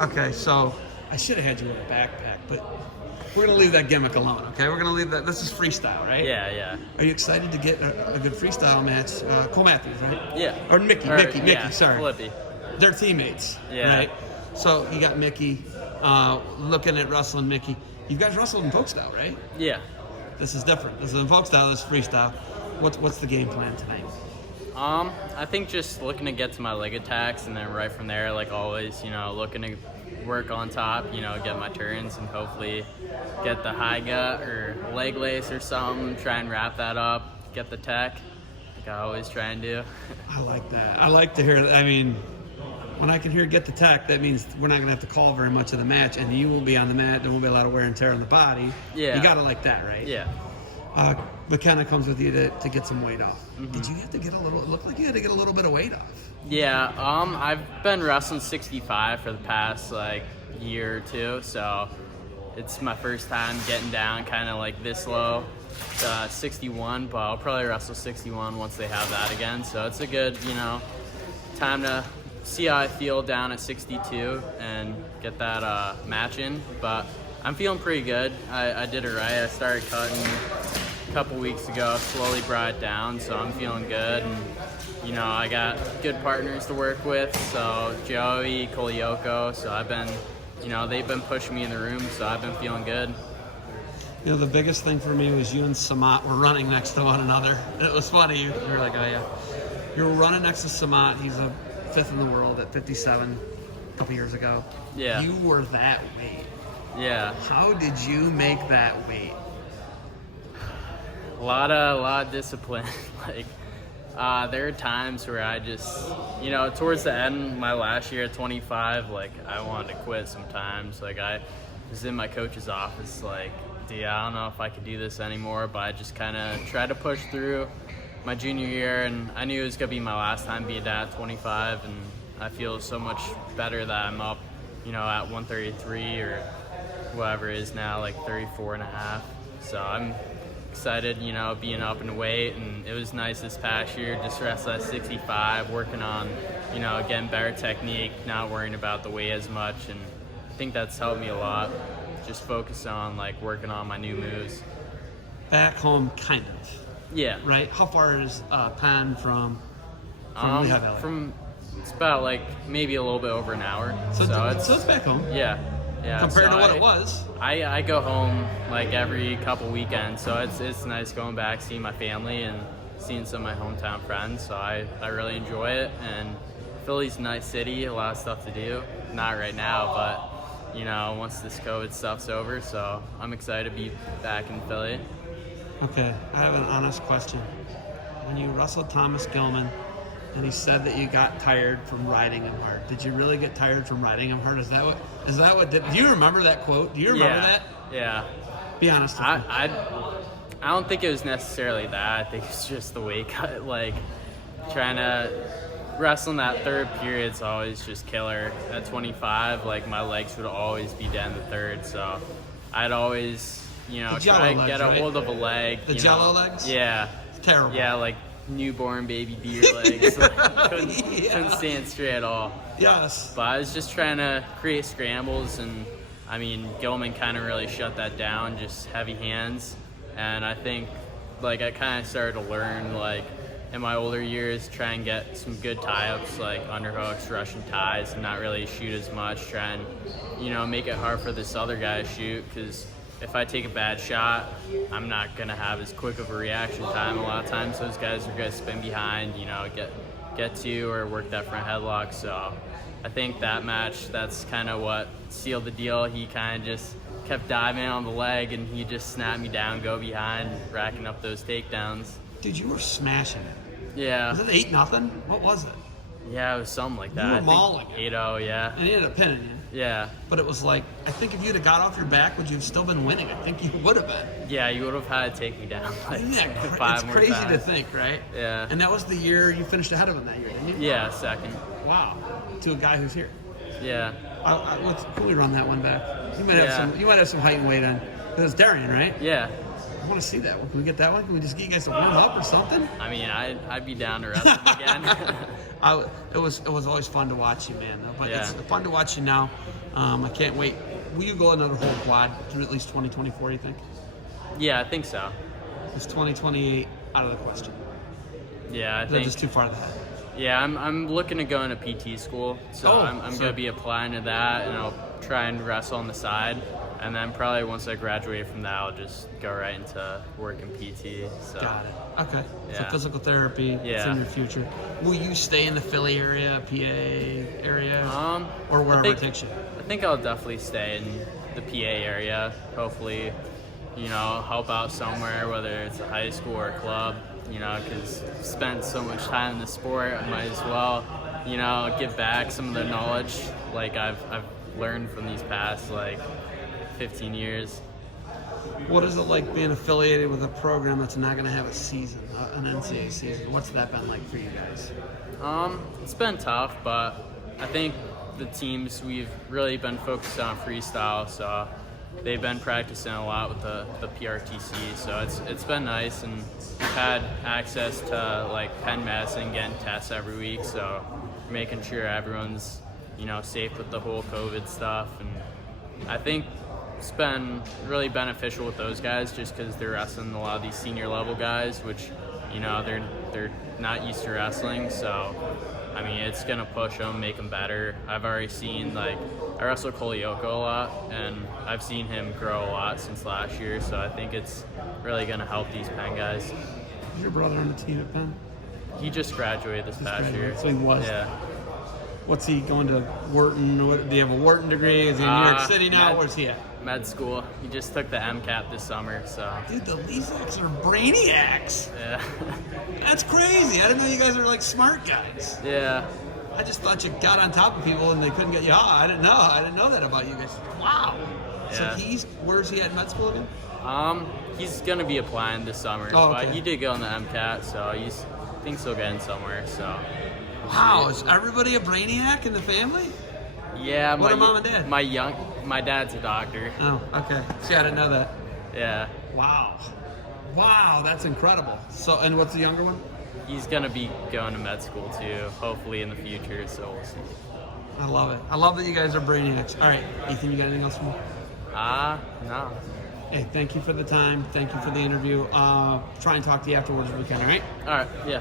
Okay, so I should have had you wear a backpack, but we're going to leave that gimmick alone, okay? We're going to leave that. This is freestyle, right? Yeah. Are you excited to get a good freestyle match? Cole Matthews, right? Yeah. Or Mickey, sorry. Flippy. They're teammates, Yeah. right? So you got Mickey, looking at wrestling Mickey. You guys wrestled in folk style, right? Yeah. This is different. This is in folk style, this is freestyle. What's the game plan tonight? I think just looking to get to my leg attacks, and then right from there, like always, looking to work on top, get my turns, and hopefully get the high gut or leg lace or something, try and wrap that up, get the tech, like I always try and do. I like that. I like to hear that. I mean, when I can hear get the tech, that means we're not going to have to call very much of the match, and you will be on the mat. There won't be a lot of wear and tear on the body. Yeah. You got to like that, right? Yeah. McKenna comes with you to get some weight off. Mm-hmm. Did you have to get a little? It looked like you had to get a little bit of weight off. Yeah. I've been wrestling 65 for the past year or two, so it's my first time getting down kind of like this low, 61. But I'll probably wrestle 61 once they have that again. So it's a good time to see how I feel down at 62 and get that match in. But I'm feeling pretty good. I did it right. I started cutting a couple weeks ago, slowly brought it down, so I'm feeling good. And, I got good partners to work with, so Joey, Koliyoko, so I've been, they've been pushing me in the room, so I've been feeling good. The biggest thing for me was you and Samat were running next to one another. It was funny. You were like, oh yeah. You were running next to Samat. He's a 5th in the world at 57 a couple years ago. Yeah. You were that weight. Yeah. How did you make that weight? A lot of discipline. There are times where I just, towards the end, my last year at 25, I wanted to quit sometimes. I was in my coach's office, I don't know if I could do this anymore, but I just kind of tried to push through my junior year, and I knew it was going to be my last time being down at 25, and I feel so much better that I'm up, at 133 or whatever it is now, 34 and a half. So I'm excited, being up in weight, and it was nice this past year, just wrestle at 65, working on, getting better technique, not worrying about the weight as much, and I think that's helped me a lot, just focus on, working on my new moves. Back home, kind of. Yeah. Right? How far is Penn from Lehigh Valley? It's about, maybe a little bit over an hour. So it's back home. Yeah. Compared to what it was. I go home every couple weekends, so it's nice going back, seeing my family and seeing some of my hometown friends. So I really enjoy it, and Philly's a nice city, a lot of stuff to do. Not right now, but once this COVID stuff's over, so I'm excited to be back in Philly. Okay, I have an honest question. When you wrestled Thomas Gilman, and he said that you got tired from riding him hard. Did you really get tired from riding him hard? Is that what do you remember that quote? Do you remember that? Yeah. Be honest with me. I don't think it was necessarily that. I think it's just the weight cut. Trying to wrestle in that third period's always just killer. At 25, my legs would always be down the third, so I'd always, try to get a hold of a leg. The jello legs? Yeah. It's terrible. Yeah, newborn baby deer legs. Couldn't stand straight at all. Yes. But I was just trying to create scrambles, and Gilman kind of really shut that down, just heavy hands. And I think I kind of started to learn in my older years, try and get some good tie-ups underhooks, Russian ties, and not really shoot as much, try and make it hard for this other guy to shoot, because if I take a bad shot, I'm not going to have as quick of a reaction time. A lot of times those guys are going to spin behind, get to or work that front headlock. So I think that match, that's kind of what sealed the deal. He kind of just kept diving on the leg, and he just snapped me down, go behind, racking up those takedowns. Dude, you were smashing it. Yeah. Was it 8-0? What was it? Yeah, it was something like that. You were mauling it. 8-0, yeah. And he ended up pinning you. Yeah. But it was I think if you'd have got off your back, would you have still been winning? I think you would have been. Yeah, you would have had to take me down it's crazy times. to think, right? Yeah. And that was the year you finished ahead of him that year, didn't you? Yeah, second. Wow. To a guy who's here. Yeah. Can we run that one back? You might have some height and weight on. It was Darian, right? Yeah. want to see that one. Can we get that one? Can we just get you guys to warm up or something? I mean, I'd be down to wrestle again. It was always fun to watch you, man. But Yeah. it's fun to watch you now. I can't wait. Will you go another whole quad through at least 2024, you think? Yeah, I think so. Is 2028 out of the question? Yeah, I Is that think. just too far ahead? Yeah, I'm looking to go into PT school, so I'm so- going to be applying to that, and I'll try and wrestle on the side. And then probably once I graduate from that, I'll just go right into working PT. So. Got it. Okay. So Yeah. physical therapy. It's Yeah. in your future. Will you stay in the Philly area, PA area, or wherever it takes you? I think I'll definitely stay in the PA area. Hopefully, help out somewhere, whether it's a high school or a club. Because I've spent so much time in the sport, I might as well, give back some of the knowledge like I've learned from these past 15 years. What is it like being affiliated with a program that's not going to have a season, an NCAA season? What's that been like for you guys? It's been tough, but I think the teams, we've really been focused on freestyle, so they've been practicing a lot with the PRTC, so it's been nice, and we've had access to Penn medicine, getting tests every week, so making sure everyone's safe with the whole COVID stuff, and I think it's been really beneficial with those guys just because they're wrestling a lot of these senior level guys, which they're not used to wrestling, so I mean it's gonna push them, make them better. I've already seen I wrestle Kolioko a lot, and I've seen him grow a lot since last year, so I think it's really gonna help these Penn guys. Is your brother on the team at Penn? He just graduated this past year. So he was. Yeah. What's he going to Wharton? Do you have a Wharton degree? Is he in New York City now? Where's he at? Med school. He just took the MCAT this summer, so. Dude, the Lizaks are brainiacs. Yeah. That's crazy. I didn't know you guys are smart guys. Yeah. I just thought you got on top of people and they couldn't get you out. I didn't know that about you guys. Wow. Yeah. So where's he at med school again? He's gonna be applying this summer, Oh, but okay. he did go on the MCAT, so thinks he'll get in somewhere. So. Wow, is everybody a brainiac in the family? Yeah. What are mom and dad? My dad's a doctor. Oh, okay. See, I didn't know that. Yeah. Wow, that's incredible. So, and what's the younger one? He's gonna be going to med school too, hopefully in the future. So we'll see. I love it. I love that you guys are brainiacs. All right, Ethan, you got anything else for me? No. Hey, thank you for the time. Thank you for the interview. Try and talk to you afterwards if we can, all right? All right. Yeah.